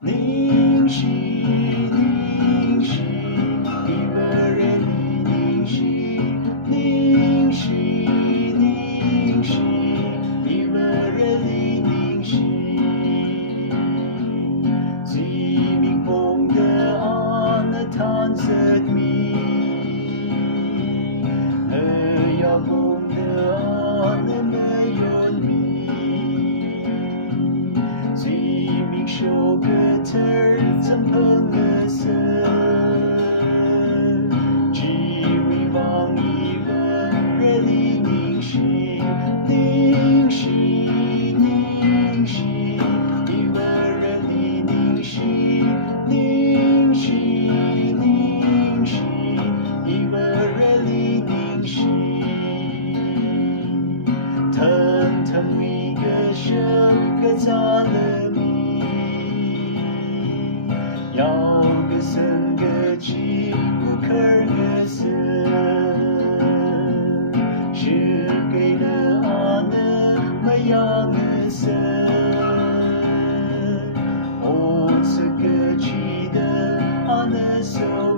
灵犀，灵犀，一个人的灵犀，灵犀，灵犀，一个人的灵犀。最明梦的安的探索你，而要梦的安的没有你。最明手个词儿怎碰了色，只为望一个人的灵犀，灵犀，灵犀，一个人的灵犀，灵犀，灵犀，一个人的灵犀。腾腾一个声，个赞了你，要个声个气，不可个声，是给了阿呢，没样个声，哦，是个气的阿呢手。